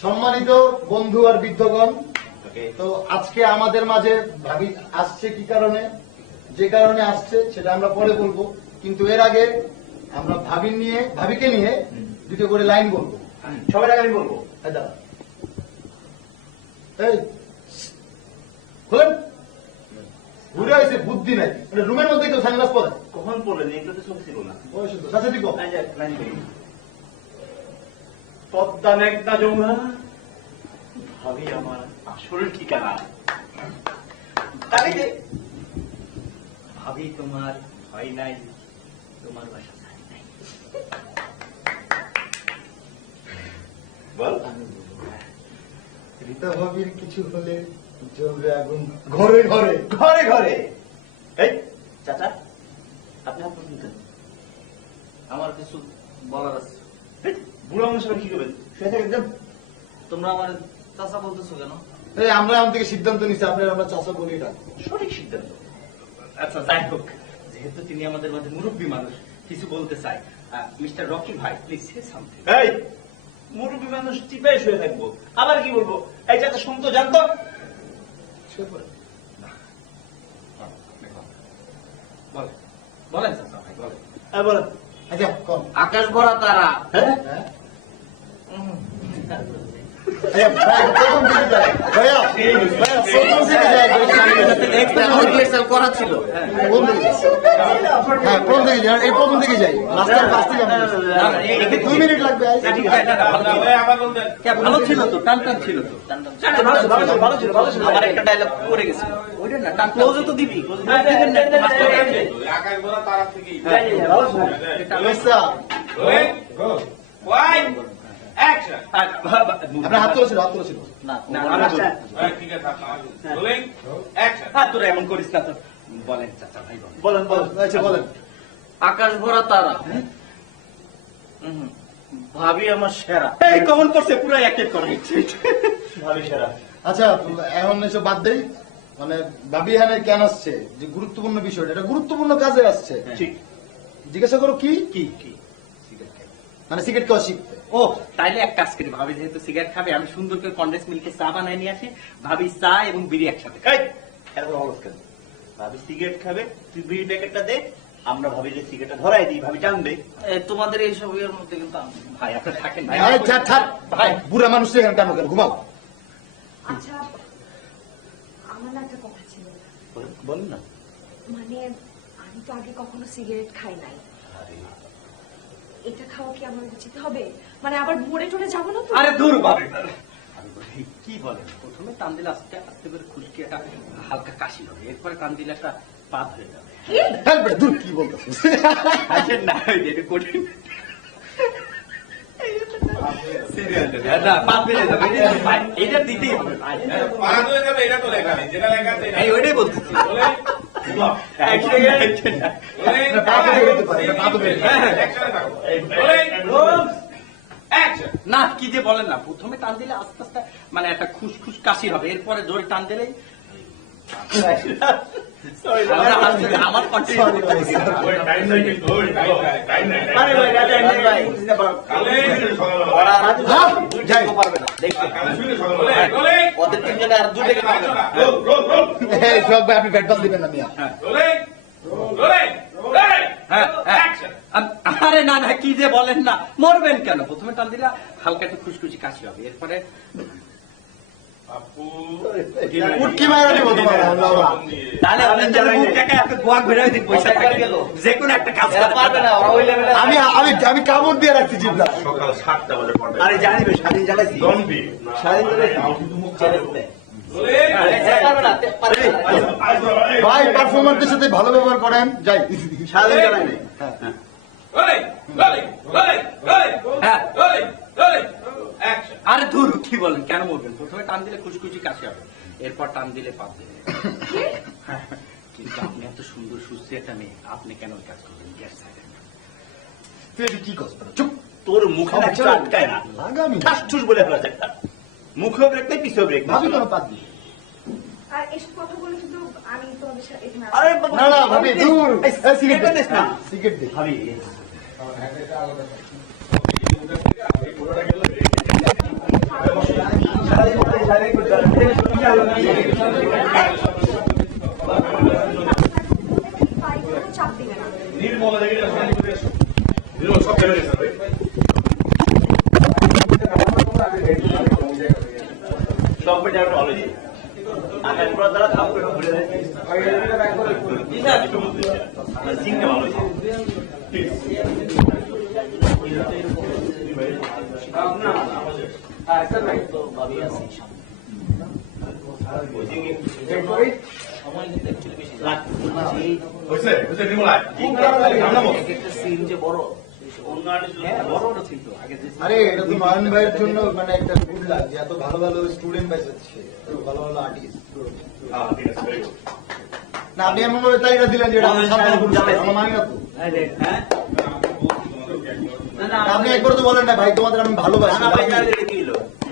সম্মানিত বন্ধু আর বৃদ্ধগণ, তো আজকে আমাদের মাঝে ভাবি আসছে কি কারণে, যে কারণে আসছে সেটা আমরা পরে বলবো, কিন্তু এর আগে আমরা ভাবিকে নিয়ে দুটো করে লাইন বলবো। সবার আগে আমি বলবো, খোলেন। ঘুরে হয়েছে বুদ্ধি নাই, রুমের মধ্যে কেউ সানগ্লাস পরে কখন পড়লেন? এগুলো তো চোখ ছিল না। পদ্মা মেঘনা যমুনা ভাবি আমার আসল ঠিকানা। ভাবি তোমার হয় নাই, তোমার বাসা জানি নাই। বল। রীতা ভাবির কিছু হলে জ্বলবে আগুন ঘরে ঘরে ঘরে ঘরে। এই চাচা, আপনি আপনার আমার কিছু বলার আছে। বুড়ো মানুষের কি করবেন? শুয়ে থাকেন যান। তোমরা আমার চাচা বলতেছো কেন? আমরা আম থেকে সিদ্ধান্ত নিচ্ছি আপনার আমরা চাচা বলি এটা সঠিক সিদ্ধান্ত। আচ্ছা যাই হোক, যেহেতু তিনি আমাদের মাঝে মুরব্বী মানুষ, কিছু বলতে চাই। মিস্টার রকি ভাই, প্লিজ সে সামথিং। এই মুরব্বী মানুষ চিপায় শুয়ে থাকবো, আবার কি বলবো? এই চাচা শুনতো জানতো বলেন চাচা ভাই, বলেন। বলেন। আচ্ছা কম আকাশ ভরা তারা। করা ছিল। হ্যাঁ প্রথম থেকে যাই, এই প্রথম থেকে যাই, রাস্তার পাশ থেকে 2 মিনিট লাগবে। ভালো ছিল তো, টান টান ছিল তো, টান টান আমার একটা ডায়লগ পড়ে গেছিল, ওইটা না টান ক্লোজে তো দিবি, আপনার হাত তুলেছিল, হাত তুলেছিল তোরা এমন করিস না তো। বলেন চাচা ভাই, বলেন বলেন। আচ্ছা বলেন। আকাশ ভরা তারা, ভাবি আমার সেরা। এই কমন করছে পুরো এক এক করে ভাবি সেরা। আচ্ছা এখন এসব বাদ দেই, মানে ভাবি এখানে কেন আসছে, যে গুরুত্বপূর্ণ বিষয়টা, এটা গুরুত্বপূর্ণ কাজে আসছে। ঠিক। জিজ্ঞাসা করো কি কি মানে সিগারেট খাওয়া শিখতে। ও তাইলে এক কাজ করি, ভাবি যেহেতু সিগারেট খাবে, আমি সুন্দর করে কন্ডেন্স মিল্কে চা বানাই নিয়ে আসি, ভাবি চা এবং বিড়ি একসাথে। ভাবি সিগারেট খাবে, তুই বিড়ি প্যাকেটটা দে, আমরা ভাবি যে সিগারেটটা ধরাই দিই, ভাবি টানবে। তোমাদের এইসব ইয়ের মধ্যে কিন্তু ভাই আপনার থাকেন ভাই। ভাই বুড়া মানুষ এখানে কেন কেন ঘুমাও। আচ্ছা আমার না একটা কথা ছিল। বলুন না। মানে আমি তো আগে কখনো সিগারেট খাই নাই, এটা খাওয়া কি আমার উচিত হবে? মানে আবার মরে টরে যাবো না তো? আরে দূর ভাবি। আমি বলি, কি বলেন, প্রথমে টান দিলে আস্তে আস্তে করে খুশকি একটা হালকা কাশি হবে, এরপরে টান দিলে একটা পাত হয়ে যাবে। কি বলতেছিস? আচ্ছা না, এটা কঠিন। এটা দিতেই হবে, ওইটাই বলতেছি। না কি যে বলেন না, প্রথমে টান দিলে আস্তে আস্তে মানে একটা খুশখুশ কাশি হবে, এরপরে জোরে টান দিলেই আমার ওদের তিনজনে আর দুটো আপনি ব্যাটবল দিবেন না মিয়া। আরে না না, কি যে বলেন না, মরবেন কেন? প্রথমে টান দিলে হালকা একটু খুশখুশি কাশি হবে, এরপরে তাহলে যে কোনো একটা কাজ পারবে না। আমি কামড় দিয়ে রাখছি জিভটা। সকাল 7টা বাজে পড়বে। আরে জানিবে স্বাধীন জ্বালাইছি। স্বাধীন জ্বালাইছি শুধু মুখ চ্যালেঞ্জ দেয়। ভাই পারফরমারদের সাথে ভালো ব্যবহার করেন, যাই স্বাধীন জ্বালাইবে। আরে ধুর, কি বলেন, কেন মরবেন? প্রথমে টান দিলে খুশখুশি কাশি হবে, এরপর টান দিলে পাপ দেবে। কিন্তু আপনি এত সুন্দর সুস্থ একটা মেয়ে, আপনি কেন ওই কাজ করবেন? তুই কি করছ? চুপ। তোর মুখে আটকায় না, লাগামি ঠাস ঠুস বলে ফেলা যায়। মুখেও ব্রেক নেই, পিছেও ব্রেক নেই। ভাবি কোনো পাত দিই। আর এসব কথা বলে কিন্তু আমি তোমাদের সাথে এখানে আরে না না ভাবি দূর সিগারেট দিস না সিগারেট দে ভাবি বাড়িতে চাপ দিবে না সব বেটা একটা ভালো জি আকাশ পড়া দ্বারা খাপ করে ঘুরে যায় জিঙ্গা ভালো জি আরে এটা তো নয়ন ভাইয়ের জন্য মানে একটা গুড লাগ যে এত ভালো ভালো স্টুডেন্ট পাইছে এত ভালো ভালো আর্টিস্ট না আপনি এমন ভাবে তালিকা দিলেন যে এটা আমার সামনে আমার মানি না তো আপনি একবার তো বলেন না ভাই তোমাদের আমি ভালোবাসি